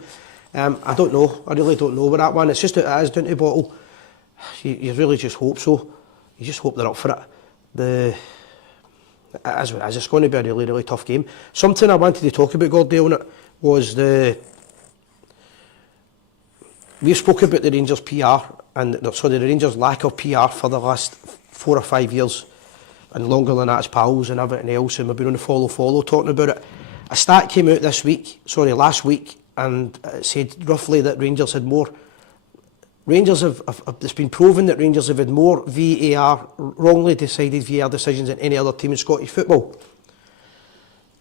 I don't know. I really don't know with that one. It's just that it is down to bottle. You really just hope so. You just hope they're up for it. It's going to be a really, really tough game. Something I wanted to talk about, Gordy, on it was we spoke about the Rangers PR and the Rangers lack of PR for the last 4 or 5 years, and longer than that as pals and everything else, and we've been on the follow talking about it. A stat came out last week, and it said roughly that Rangers had more. It's been proven that Rangers have had more VAR, wrongly decided VAR decisions than any other team in Scottish football.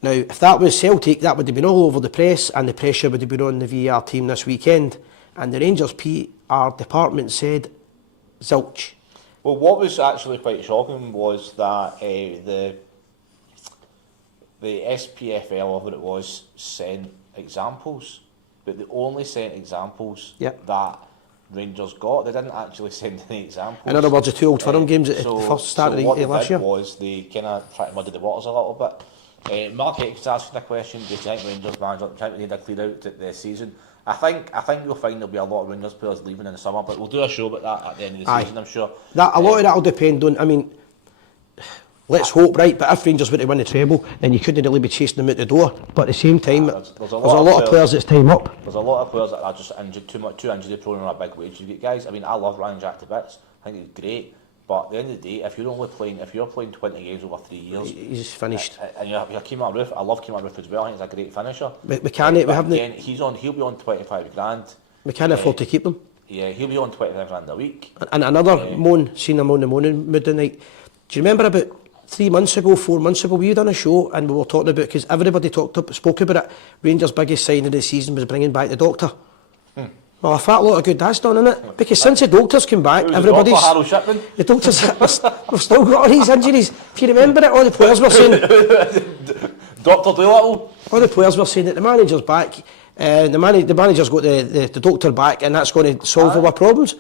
Now, if that was Celtic, that would have been all over the press, and the pressure would have been on the VAR team this weekend. And the Rangers PR department said, zilch. Well, what was actually quite shocking was that the SPFL, whatever it was, sent examples but they only sent examples Yep. that Rangers got. They didn't actually send any examples. In other words, the two Old Firm games at the first start of the what they last did year. was they kind of tried to muddy the waters a little bit. Mark Aitken's asking the question, do you think Rangers manager, do you think we need a clear out the season? I think you'll find there'll be a lot of Rangers players leaving in the summer, but we'll do a show about that at the end of the season, I'm sure. That, a lot of that will depend on, I mean, let's hope, right, but if Rangers were to win the treble, then you couldn't really be chasing them out the door. But at the same time, there's a lot of players that's time up. There's a lot of players that are just injured, too injury prone on a big wage. You get guys, I mean, I love Ryan Jack to bits, I think he's great, but at the end of the day, if you're playing 20 games over 3 years, He's finished. And you're Kemar Roof, I love Kemar Roof as well, I think he's a great finisher. We can't, we haven't, again, he'll be on 25 grand. we can't afford to keep them. Yeah, he'll be on 25 grand a week. And another seen him on the moaning mood tonight. Do you remember about 4 months ago, we done a show and we were talking about, because everybody spoke about it, Rangers' biggest signing of the season was bringing back the doctor. Well, a fat lot of good that's done, isn't it? Because since the doctor's come back, everybody's... The doctor's... we've still got all these injuries. If you remember it, all the players were saying... Dr. Doolittle. All the players were saying that the manager's back, the manager's got the doctor back, and that's going to solve all our problems.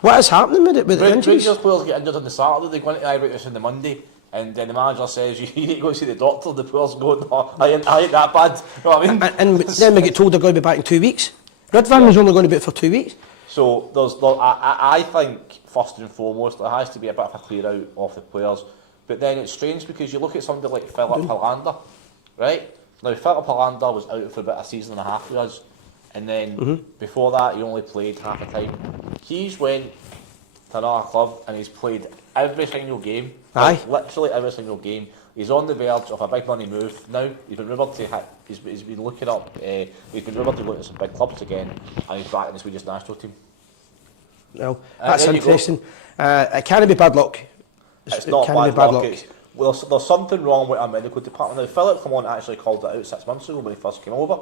What is happening with the injuries? Rangers players get injured on the Saturday, they go into Ibrox on the Monday, and then the manager says, you need to go see the doctor, the players go, no, I ain't that bad. You know what I mean? And then we get told they're going to be back in 2 weeks. Redvan was only going to be out for 2 weeks. So I think, first and foremost, there has to be a bit of a clear out of the players. But then it's strange because you look at somebody like Philip Hollander, right? Now, Philip Hollander was out for about a season and a half with us. And then before that, he only played half the time. He's went to another club and he's played every single game. Aye. Literally every single game. He's on the verge of a big money move now. He's been rumoured to he's been looking up. He's been rumoured to go to some big clubs again, and he's back in the Swedish national team. Well, that's interesting. It can't be bad luck. It's not bad luck. Well, there's something wrong with our medical department. Now, Philip Clement actually called it out 6 months ago when he first came over.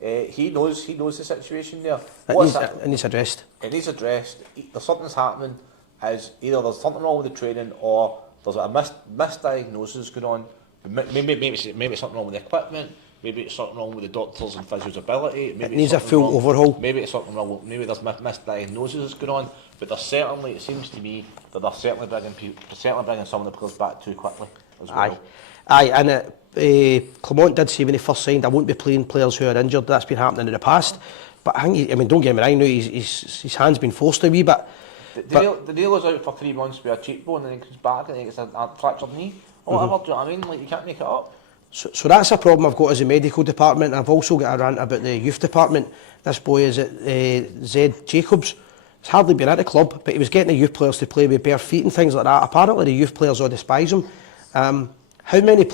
He knows the situation there. It needs addressed. It needs addressed. There's something's happening. As either there's something wrong with the training, or there's a misdiagnosis going on. Maybe it's something wrong with the equipment. Maybe it's something wrong with the doctors and physio's ability. Maybe it needs a full overhaul. Maybe it's something wrong. Maybe there's misdiagnosis going on. But there's certainly, it seems to me that they're certainly bringing some of the players back too quickly as well. Aye, and Clement did say when he first signed, I won't be playing players who are injured. That's been happening in the past. But I think, don't get me wrong, his hand's been forced a wee bit. The deal is out for 3 months with a cheekbone and then he comes back and he gets a fractured knee or whatever, do you know what I mean? Like, you can't make it up. So that's a problem I've got as a medical department. I've also got a rant about the youth department. This boy is at Zed Jacobs. He's hardly been at the club, but he was getting the youth players to play with bare feet and things like that. Apparently the youth players all despise him. How many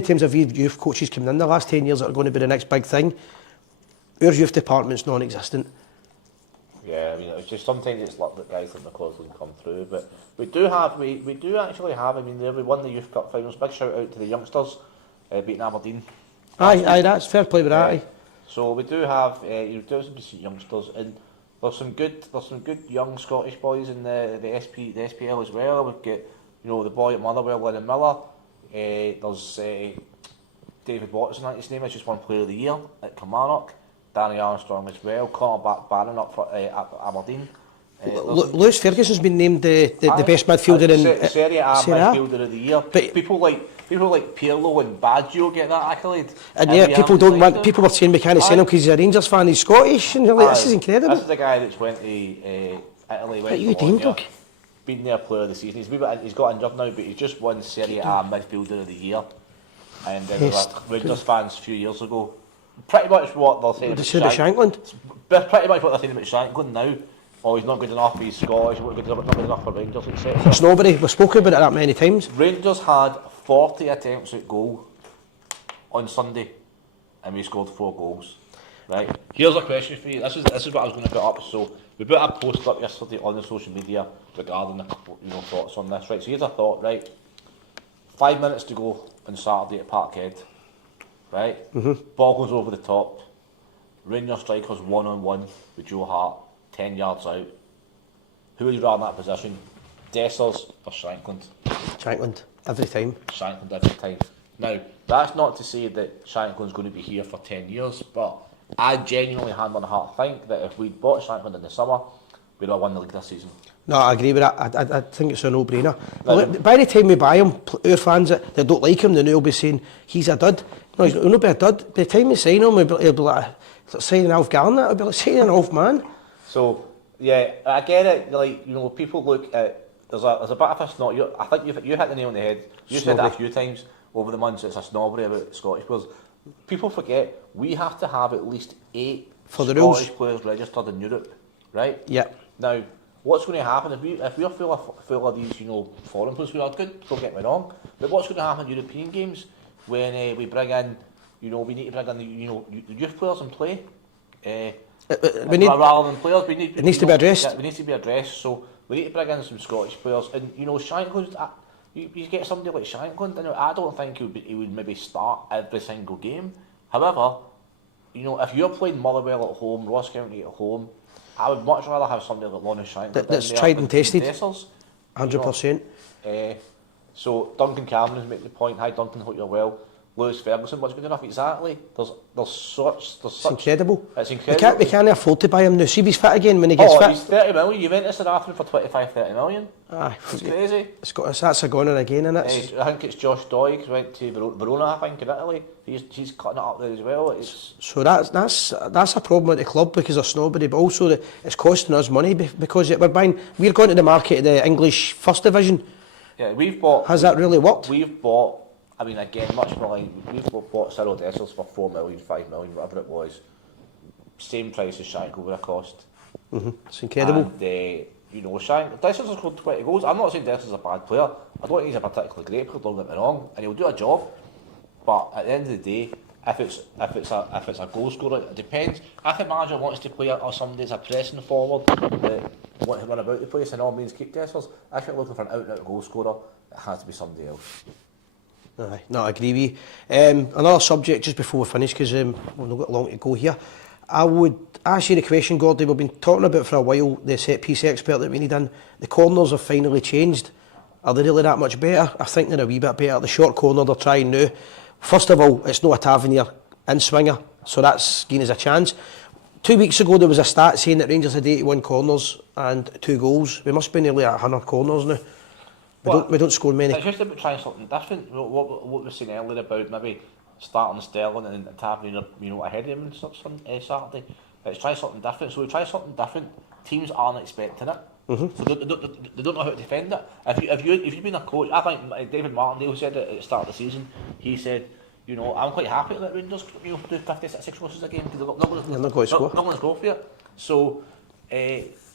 times have youth coaches come in the last 10 years that are going to be the next big thing? Our youth department's non-existent. Yeah, I mean, it's just sometimes it's luck that guys like McCall can come through, but we do actually have. I mean, we won the Youth Cup finals. Big shout out to the youngsters beating Aberdeen. Aye, that's fair play with that. So we do have you do some decent youngsters, and there's some good young Scottish boys in the SPL as well. We've got the boy at Motherwell, Lennon Miller. There's David Watson, I think his name is, just won Player of the Year at Kilmarnock. Danny Armstrong as well. Connor Barron up for Aberdeen. Lewis Ferguson's been named the best midfielder in Serie A midfielder of the year. But people like Pirlo and Baggio get that accolade. And yeah, people were saying we can't sign him because he's a Rangers fan. He's Scottish, and you're like, this is incredible. This is the guy that's went to Italy. What are you doing, Doug? Been there player of the season. He's got injured now, but he's just won Serie A midfielder of the year. And Rangers fans a few years ago. Pretty much what they're saying about Shankland. Pretty much what they're saying about Shankland now. Oh, he's not good enough, he's Scottish, not good enough for Rangers, etc. It's nobody, we've spoken about it that many times. Rangers had 40 attempts at goal on Sunday, and we scored 4 goals. Right, here's a question for you. This is what I was going to put up. So we put a post up yesterday on the social media regarding the thoughts on this. Right, so here's a thought. Right, 5 minutes to go on Saturday at Parkhead. Right, ball goes over the top. Rangers strikers 1-on-1 with Joe Hart, 10 yards out. Who would you rather in that position? Dessers or Shankland? Shankland, every time. Shankland every time. Now, that's not to say that Shankland's going to be here for 10 years, but I genuinely, hand on heart, think that if we'd bought Shankland in the summer, we'd have won the league this season. No, I agree with that. I think it's a no-brainer. Well, by the time we buy him, our fans that don't like him, then they'll be saying he's a dud. No, he'll not be a dud. By the time we sign him, he'll be like signing off Garner. It'll be like signing off man. So yeah, I get it. Like, you know, people look at there's a bit of a snot. I think you hit the nail on the head. You said that a few times over the months. It's a snobbery about Scottish players. People forget we have to have at least 8 For the Scottish rules. players registered in Europe, right? Yeah. Now, what's going to happen if we're full of these, you know, foreign players who are good? Don't get me wrong, but what's going to happen in European games when we bring in, you know, we need to bring in the, you know, the youth players and play. We need. Rather than players, we need. It needs to be addressed. Yeah, we need to be addressed. So we need to bring in some Scottish players, and you know, Shankland. You get somebody like Shankland. You know, I don't think he would maybe start every single game. However, you know, if you're playing Motherwell at home, Ross County at home, I would much rather have somebody like Lawrence Shankland That's in there tried with and tested. Dessers, 100%. so Duncan Cameron's making the point. Hi Duncan, hope you're well. Lewis Ferguson was good enough. Exactly. There's such. It's incredible. It's incredible. We can't afford to buy him now. See if he's fit again when he gets fit. He's 30 million. Juventus are after him for 25-30 million. Aye, It's crazy. That's a goner again, isn't it? I think it's Josh Doig who went to Verona, I think, in Italy. He's cutting it up there as well. So that's a problem with the club because of snobbery, but also it's costing us money because we're going to the market of the English First Division. Yeah, we've bought. Has that really worked? We've bought. I mean, again, much more like we've bought Cyril Dessers for 4 million, 5 million, whatever it was. Same price as Shank would have cost. It's incredible. And you know, Shank Dessers has scored 20 goals. I'm not saying Dessers is a bad player. I don't think he's a particularly great player. Don't get me wrong, and he'll do a job. But at the end of the day, if it's a goal scorer, it depends. If a manager wants to play or somebody that's a pressing forward that want to run about the place, and all means keep Dessers. If you're looking for an out-and-out goal scorer, it has to be somebody else. Aye, no, I agree with you. Another subject just before we finish, because we've not got long to go here. I would ask you the question, Gordy. We've been talking about for a while the set piece expert that we need in. The corners have finally changed. Are they really that much better? I think they're a wee bit better. The short corner they're trying now. First of all, it's not a Tavernier in swinger, so that's giving us a chance. 2 weeks ago there was a stat saying that Rangers had 81 corners and 2 goals. We must be nearly at 100 corners now. We don't score many. It's just about trying something different. What we were saying earlier about maybe starting Sterling and Tavernier, you know, ahead of him on Saturday. Let's try something different. So we try something different. Teams aren't expecting it, so they don't know how to defend it. If you've been a coach, I think David Martindale said it at the start of the season. He said, you know, I'm quite happy that Rangers, you know, do 56 crosses a game because they're not going to score for it. So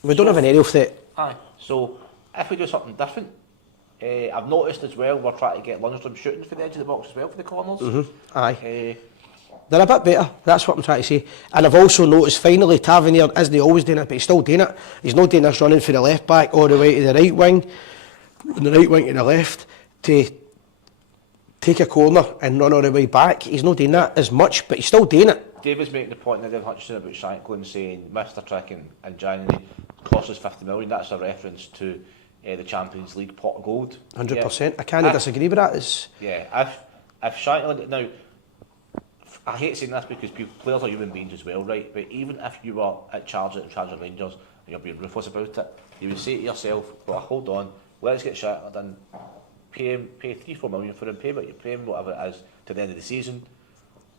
we don't have an aerial threat. Aye. So if we do something different. I've noticed as well we're trying to get Lundstrom shooting for the edge of the box as well for the corners. Aye. They're a bit better, that's what I'm trying to say. And I've also noticed finally Tavernier isn't always doing it, but he's still doing it. He's not doing this running for the left back all the way to the right wing, and the right wing to the left, to take a corner and run all the way back. He's not doing that as much, but he's still doing it. David's making the point now, David Hutchinson, about Shankland saying missed a trick in January, cost us 50 million. That's a reference to the Champions League pot of gold. 100%. Yeah. I can't disagree with that. Yeah, if Shankland, now, I hate saying this because players are human beings as well, right? But even if you were in charge of Rangers and you're being ruthless about it, you would say to yourself, well, hold on, let's get Shankland in, pay 3-4 million for him, pay him whatever it is to the end of the season.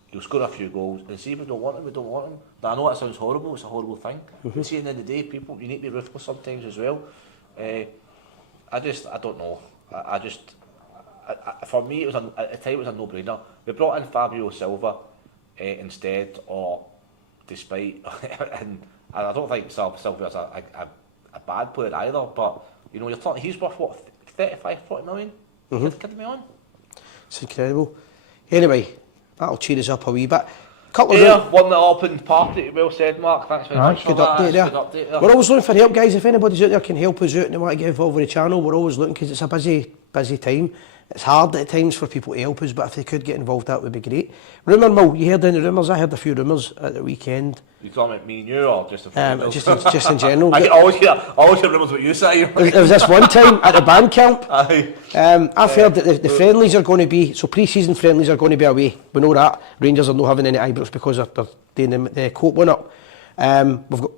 He'll score a few goals, and see if we don't want him, we don't want him. Now, I know that sounds horrible, it's a horrible thing, but see, at the end of the day, people, you need to be ruthless sometimes as well. I don't know. For me, at the time, it was a no-brainer. We brought in Fabio Silva instead, or despite, and I don't think Silva is a bad player either, but, you know, you're talking, he's worth, what, 35-40 million? Kidding me on? It's incredible. Anyway, that'll cheer us up a wee bit. Won the open party, well said, Mark. Thanks very much for that. Good update there. We're always looking for help, guys. If anybody's out there can help us out and they want to get involved with the channel, we're always looking because it's a busy time. it's hard at times for people to help us, but if they could get involved, that would be great. Rumour mill, you heard any rumours? I heard a few rumours at the weekend. You talking about me and you, or just Just in general. I always hear rumours what you say. There was this one time at the band camp. Aye. I've heard that the friendlies are going to be, so pre-season friendlies are going to be away. We know that. Rangers are not having any Ibrox because they're doing the coat one up. We've got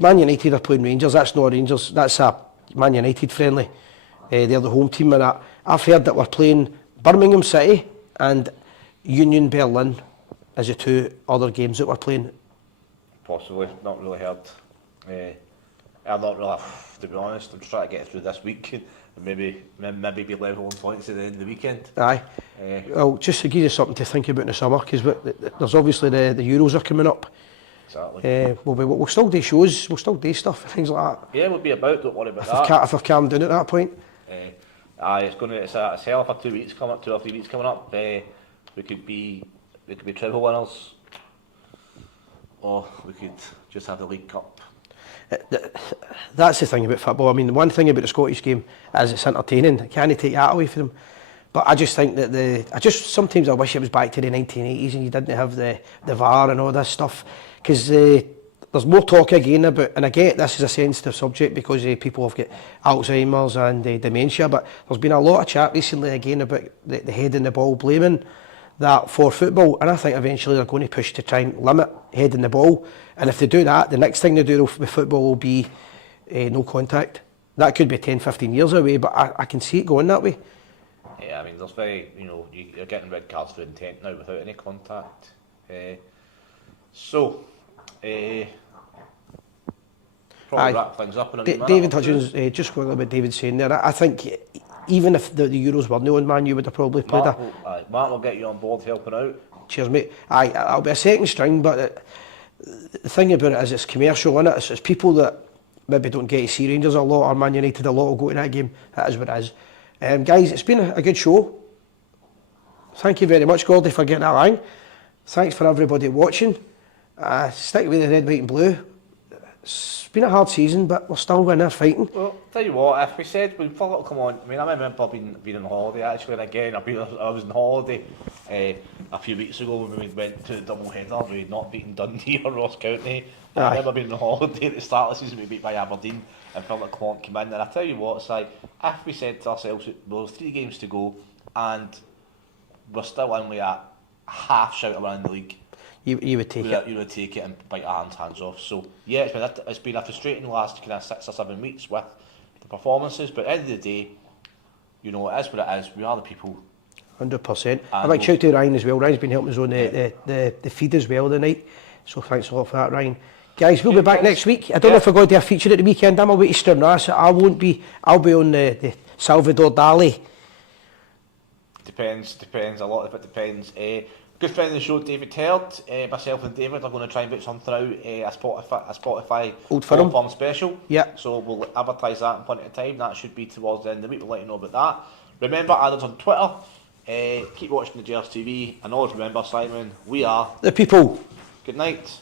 Man United are playing Rangers. That's not Rangers. That's a Man United friendly. They're the home team and that. I've heard that we're playing Birmingham City and Union Berlin as the two other games that we're playing. Possibly, not really heard. I'm not really, to be honest. I'm just trying to get through this week and maybe be level on points at the end of the weekend. Aye. Well, just to give you something to think about in the summer, because there's obviously the Euros are coming up. Exactly. We'll still do shows, we'll still do stuff, things like that. Yeah, we'll be about. Don't worry about that. If I've calmed down at that point. It's a hell for 2 weeks coming up, 2 or 3 weeks coming up. We could be treble winners, or we could just have the League Cup. That's the thing about football. I mean, the one thing about the Scottish game is it's entertaining. I can't take that away from them. But I just think that sometimes I wish it was back to the 1980s and you didn't have the VAR and all this stuff, because there's more talk again about, and I get this is a sensitive subject because people have got Alzheimer's and dementia, but there's been a lot of chat recently again about the head and the ball, blaming that for football, and I think eventually they're going to push to try and limit head and the ball, and if they do that, the next thing they do with football will be no contact. That could be 10-15 years away, but I can see it going that way. Yeah, I mean, there's you're getting red cards for intent now without any contact. Probably wrap things up in a David Hutchins, just going about David saying there, I think even if the Euros were new on Man, you would have probably played Mark will get you on board helping out. Cheers, mate. I'll be a second string, but the thing about it is it's commercial, innit? It's people that maybe don't get to see Rangers a lot or Man United a lot will go to that game. That is what it is. Guys, it's been a good show. Thank you very much, Gordy, for getting that line. Thanks for everybody watching. Stick with the red, white and blue. It's been a hard season, but we're still winning, fighting. Well, tell you what, if we said when Philip come on, I mean, I remember being on holiday actually, and again, I was on holiday a few weeks ago when we went to the double header. We had not beaten Dundee or Ross County. I remember being on holiday at the start of the season. We beat by Aberdeen, and Philip Clark came in. And I tell you what, it's like if we said to ourselves, there was 3 games to go, and we're still only at half shout of winning the league. You would take it. You would take it and bite our hands off. So yeah, it's been a frustrating last kind of 6 or 7 weeks with the performances. But at the end of the day, it is what it is. We are the people. 100%. I'd like to shout to Ryan as well. Ryan's been helping us on the feed as well tonight. So thanks a lot for that, Ryan. Guys, we'll be back next week. I don't know if we're going to do a feature at the weekend. I'm away to Stranraer, so I won't be. I'll be on the Salvador Dali. Depends. A lot of it depends. Good friend of the show, David Herd, myself and David are going to try and put something out, a Spotify Old Firm special. Yeah. So we'll advertise that in plenty of time. That should be towards the end of the week. We'll let you know about that. Remember, add us on Twitter. Keep watching the Gers TV. And always remember, Simon, we are the people. Good night.